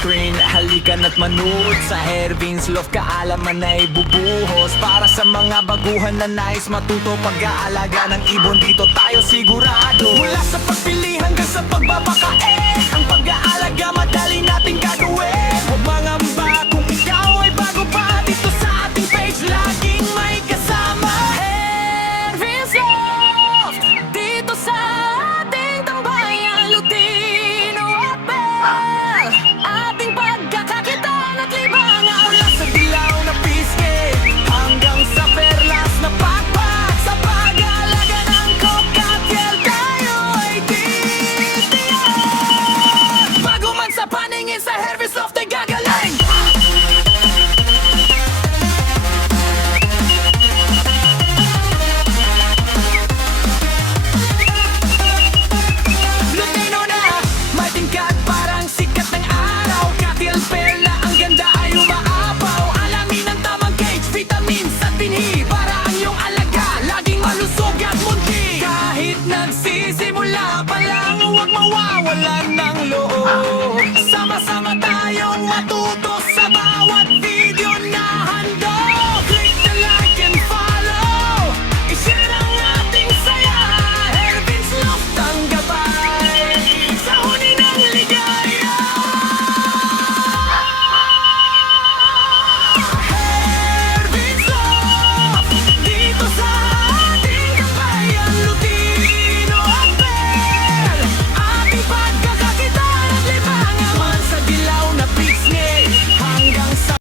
screen. Halika na't manood sa Ervin's Loft, kaalaman na ibubuhos para sa mga baguhan na nais matuto. Pag-aalaga ng ibon, dito tayo sigurado. Mula sa pagpili hanggang sa pagbabakain, ang pag-aalaga madali nating gagawin.